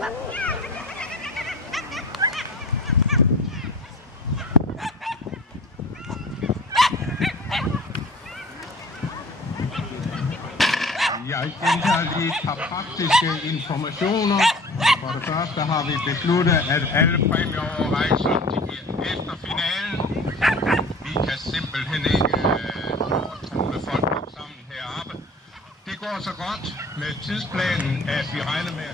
Jeg gentager lige et par praktiske informationer. For det første har vi besluttet, at alle præmieoverrejser giver efter finalen. Vi kan simpelthen ikke trule folk sammen heroppe. Det går så godt med tidsplanen, at vi regner med.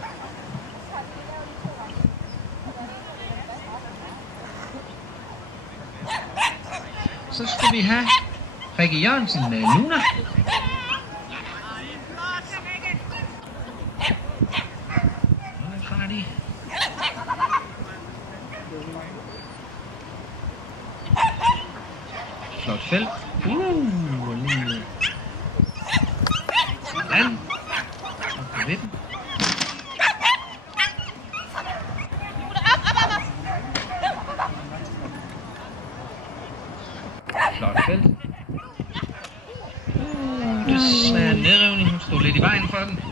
Så skal vi have Rikke Jørgensen med Luna. Flot felt. Lige. Sådan. Og ved den. Flot felt. Desværre nedrivning. Hun stod lidt i vejen for den.